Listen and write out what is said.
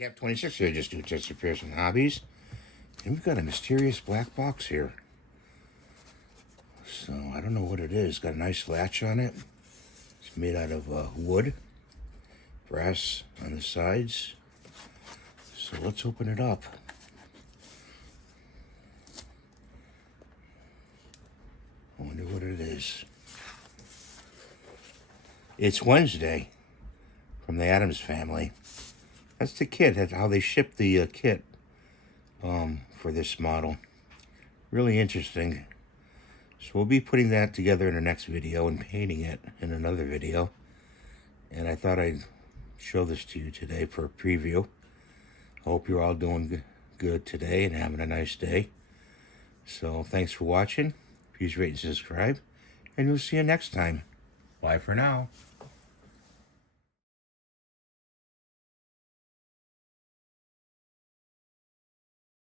Cap 26 here, just do Chester Pearson Hobbies. And we've got a mysterious black box here. So, I don't know what it is. Got a nice latch on it. It's made out of wood. Brass on the sides. So, let's open it up. I wonder what it is. It's Wednesday from the Addams Family. That's the kit. That's how they shipped the kit for this model. Really interesting. So we'll be putting that together in the next video and painting it in another video. And I thought I'd show this to you today for a preview. I hope you're all doing good today and having a nice day. So thanks for watching. Please rate and subscribe. And we'll see you next time. Bye for now.